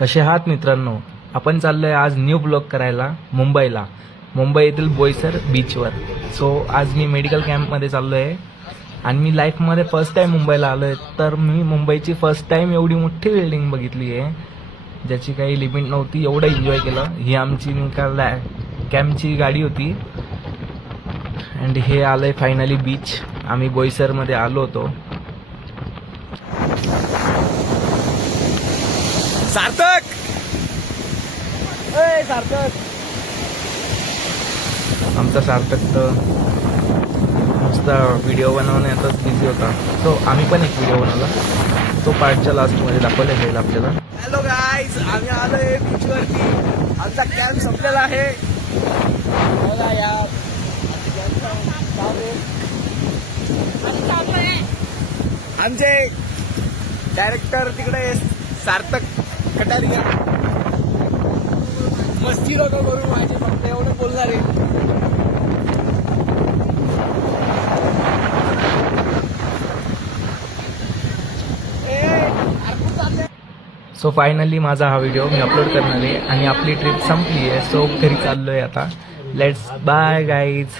कसे आहात मित्रांनो? आपण चाललोय आज न्यू ब्लॉग करायला मुंबईला, मुंबई येथील बोईसर बीचवर. सो आज मी मेडिकल कॅम्पमध्ये चाललो आहे आणि मी लाईफमध्ये फर्स्ट टाईम मुंबईला आलो आहे. तर मी मुंबईची फर्स्ट टाईम एवढी मोठी बिल्डिंग बघितली आहे ज्याची काही लिमिट नव्हती. एवढं एन्जॉय केलं. ही आमची कॅम्पची गाडी होती अँड हे आलंय फायनली बीच. आम्ही बोईसरमध्ये आलो होतो. सार्थक सार्थक आमचा सार्थक तर नुसता व्हिडिओ बनवण्यातच बिझी होता. सो आम्ही पण एक व्हिडिओ बनवला, तो पार्टच्या लास्टमध्ये दाखवला जाईल आपल्याला. हॅलो गाईज, आम्ही आलोय बीचवरती. आमचा कॅम्प संपलेला आहे. बघा यार, आमचे डायरेक्टर तिकडे सार्थक कटारिया. मस्ती नको करू माझे, फक्त एवढं बोलणार आहे. सो फायनली माझा हा व्हिडिओ मी अपलोड करणार आहे आणि आपली ट्रिप संपली आहे. सो घरी चाललोय आता. Let's bye guys.